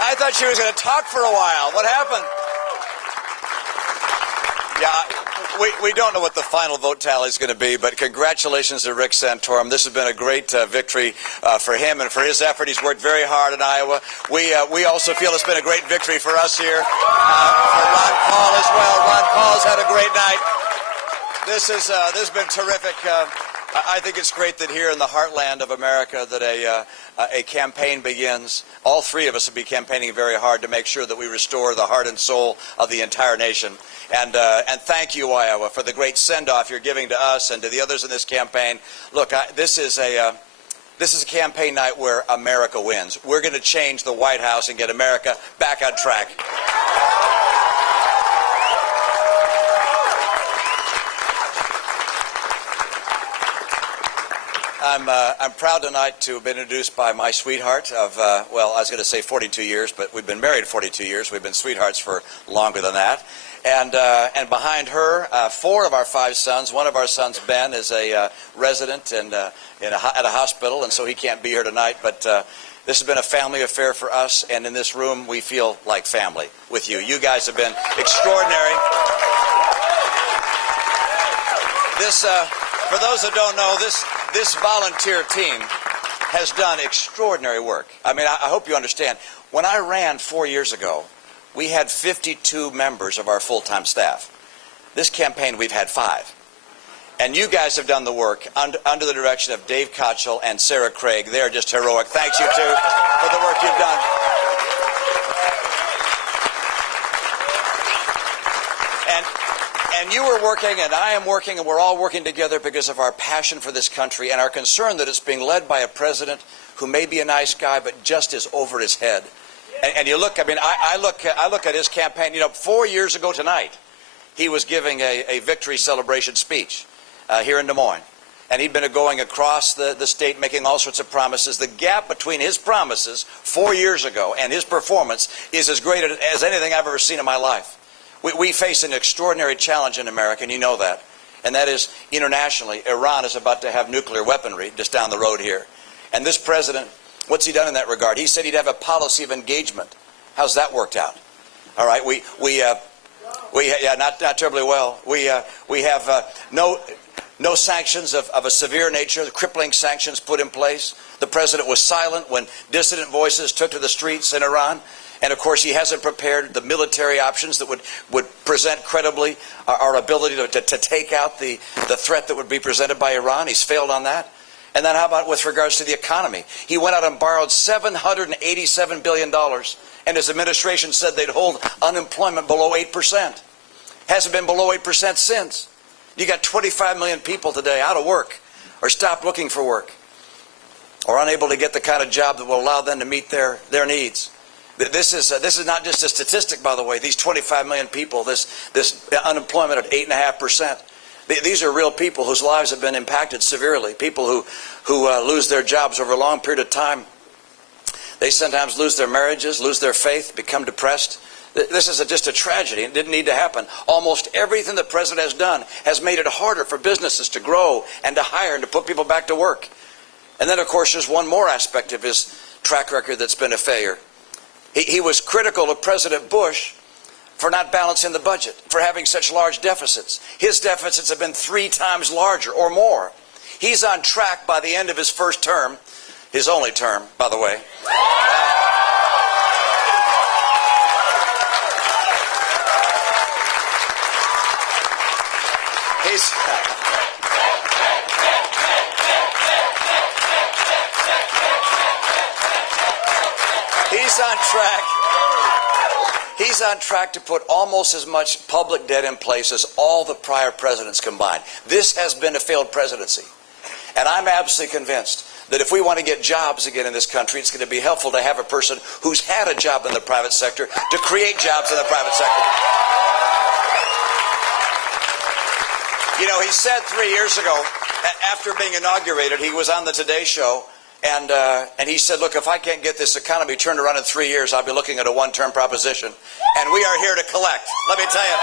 I thought she was going to talk for a while. What happened? Yeah, we don't know what the final vote tally is going to be, but congratulations to Rick Santorum. This has been a great victory for him and for his effort. He's worked very hard in Iowa. We also feel it's been a great victory for us here. For Ron Paul as well. Ron Paul's had a great night. This has been terrific. I think it's great that here in the heartland of America that a campaign begins. All three of us will be campaigning very hard to make sure that we restore the heart and soul of the entire nation. And thank you, Iowa, for the great send-off you're giving to us and to the others in this campaign. Look, this is a campaign night where America wins. We're going to change the White House and get America back on track. I'm proud tonight to have been introduced by my sweetheart of, well, I was going to say 42 years, but we've been married 42 years. We've been sweethearts for longer than that. And behind her, 4 of our 5 sons. One of our sons, Ben, is a resident at a hospital, and so he can't be here tonight. But this has been a family affair for us, and in this room, we feel like family with you. You guys have been extraordinary. For those that don't know, this volunteer team has done extraordinary work. I mean, I hope you understand. When I ran 4 years ago, we had 52 members of our full-time staff. This campaign, we've had 5. And you guys have done the work under the direction of Dave Kochel and Sarah Craig. They're just heroic. Thanks, you two, for the work you've done. And you were working, and I am working, and we're all working together because of our passion for this country and our concern that it's being led by a president who may be a nice guy, but just is over his head. And you look, I mean, I look at his campaign. You know, 4 years ago tonight, he was giving a victory celebration speech here in Des Moines. And he'd been going across the state making all sorts of promises. The gap between his promises 4 years ago and his performance is as great as anything I've ever seen in my life. We face an extraordinary challenge in America, and you know that. And that is, internationally, Iran is about to have nuclear weaponry just down the road here. And this president, what's he done in that regard? He said he'd have a policy of engagement. How's that worked out? All right, yeah, not terribly well. We have no sanctions of a severe nature, the crippling sanctions put in place. The president was silent when dissident voices took to the streets in Iran. And, of course, he hasn't prepared the military options that would present credibly our ability to take out the threat that would be presented by Iran. He's failed on that. And then how about with regards to the economy? He went out and borrowed $787 billion, and his administration said they'd hold unemployment below 8%. Hasn't been below 8% since. You got 25 million people today out of work or stopped looking for work or unable to get the kind of job that will allow them to meet their needs. This is not just a statistic, by the way. These 25 million people, this unemployment at 8.5%. These are real people whose lives have been impacted severely. People who lose their jobs over a long period of time. They sometimes lose their marriages, lose their faith, become depressed. This is just a tragedy. It didn't need to happen. Almost everything the president has done has made it harder for businesses to grow and to hire and to put people back to work. And then, of course, there's one more aspect of his track record that's been a failure. He was critical of President Bush for not balancing the budget, for having such large deficits. His deficits have been 3 times larger or more. He's on track by the end of his first term, his only term, by the way. He's on track to put almost as much public debt in place as all the prior presidents combined. This has been a failed presidency. And I'm absolutely convinced that if we want to get jobs again in this country, it's going to be helpful to have a person who's had a job in the private sector to create jobs in the private sector. You know, he said 3 years ago, after being inaugurated, he was on the Today Show, and he said, look, if I can't get this economy turned around in 3 years, I'll be looking at a one-term proposition. And we are here to collect, let me tell you.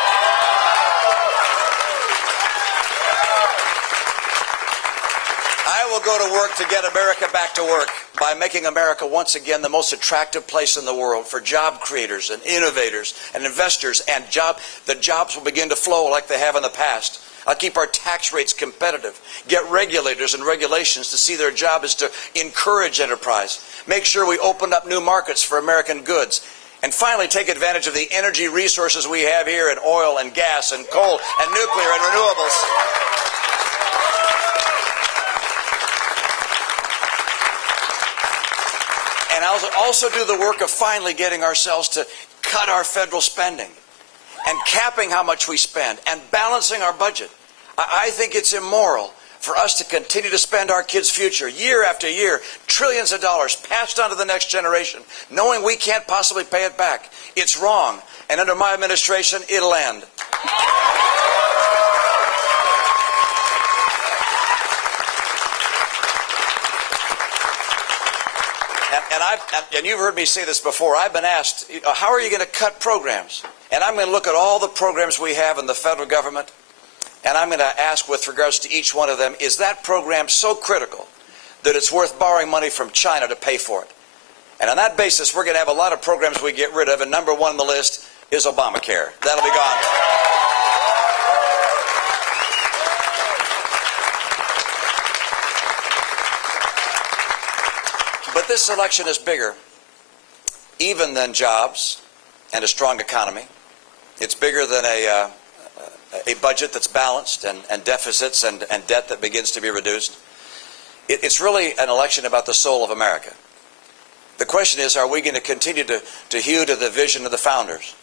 will go to work to get America back to work by making America once again the most attractive place in the world for job creators and innovators and investors, and the jobs will begin to flow like they have in the past. I'll keep our tax rates competitive, get regulators and regulations to see their job is to encourage enterprise, make sure we open up new markets for American goods, and finally take advantage of the energy resources we have here in oil and gas and coal and nuclear and renewables. And I'll also do the work of finally getting ourselves to cut our federal spending and capping how much we spend and balancing our budget. I think it's immoral for us to continue to spend our kids' future year after year, trillions of dollars passed on to the next generation, knowing we can't possibly pay it back. It's wrong, and under my administration, it'll end. And you've heard me say this before. I've been asked, how are you going to cut programs? And I'm going to look at all the programs we have in the federal government, and I'm going to ask with regards to each one of them, is that program so critical that it's worth borrowing money from China to pay for it? And on that basis, we're going to have a lot of programs we get rid of, and number one on the list is Obamacare. That'll be gone. But this election is bigger even than jobs and a strong economy. It's bigger than a budget that's balanced and deficits and debt that begins to be reduced. It's really an election about the soul of America. The question is, are we going to continue to hew to the vision of the founders?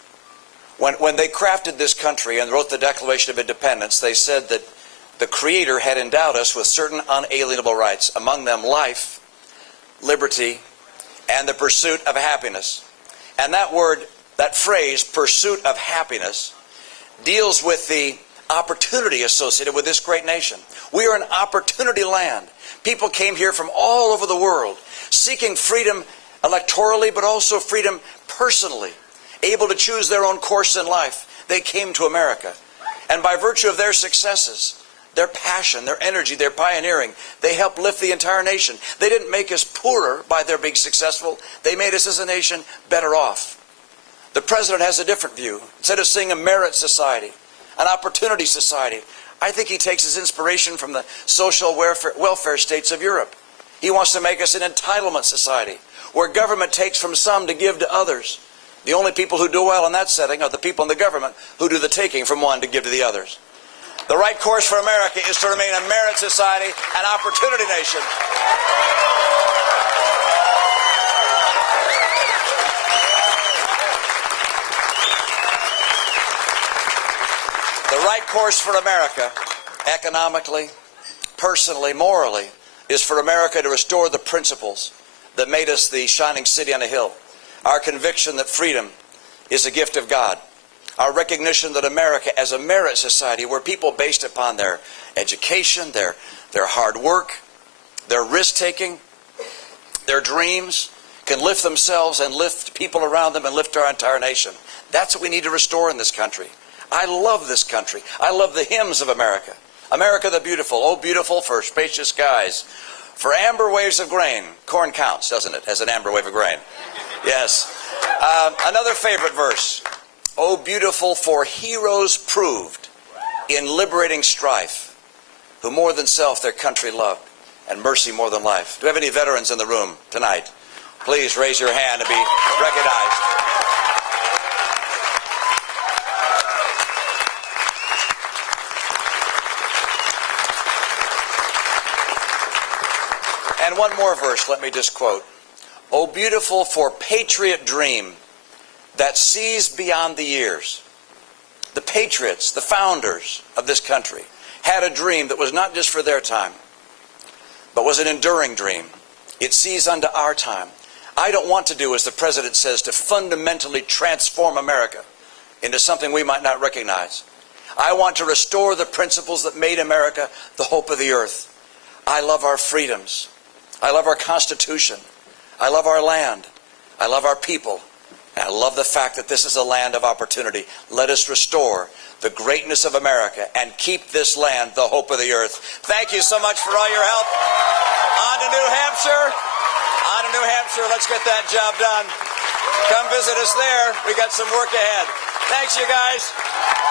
When they crafted this country and wrote the Declaration of Independence, they said that the Creator had endowed us with certain unalienable rights, among them life, liberty, and the pursuit of happiness. And that phrase, pursuit of happiness, deals with the opportunity associated with this great nation. We are an opportunity land. People came here from all over the world seeking freedom electorally, but also freedom personally, able to choose their own course in life. They came to America. And by virtue of their successes, their passion, their energy, their pioneering, they helped lift the entire nation. They didn't make us poorer by their being successful. They made us as a nation better off. The president has a different view. Instead of seeing a merit society, an opportunity society, I think he takes his inspiration from the social welfare states of Europe. He wants to make us an entitlement society, where government takes from some to give to others. The only people who do well in that setting are the people in the government who do the taking from one to give to the others. The right course for America is to remain a merit society, an opportunity nation. The right course for America, economically, personally, morally, is for America to restore the principles that made us the shining city on a hill. Our conviction that freedom is a gift of God. Our recognition that America as a merit society, where people based upon their education, their hard work, their risk-taking, their dreams, can lift themselves and lift people around them and lift our entire nation. That's what we need to restore in this country. I love this country. I love the hymns of America. America the beautiful, oh beautiful for spacious skies, for amber waves of grain. Corn counts, doesn't it, as an amber wave of grain? Yes. Another favorite verse. Oh, beautiful for heroes proved in liberating strife, who more than self their country loved, and mercy more than life. Do we have any veterans in the room tonight? Please raise your hand and be recognized. And one more verse, let me just quote. Oh, beautiful for patriot dream that sees beyond the years. The patriots, the founders of this country, had a dream that was not just for their time, but was an enduring dream. It sees unto our time. I don't want to do, as the president says, to fundamentally transform America into something we might not recognize. I want to restore the principles that made America the hope of the earth. I love our freedoms. I love our Constitution. I love our land. I love our people. And I love the fact that this is a land of opportunity. Let us restore the greatness of America and keep this land the hope of the earth. Thank you so much for all your help. to New Hampshire. On to New Hampshire. Let's get that job done. Come visit us there. We got some work ahead. Thanks, you guys.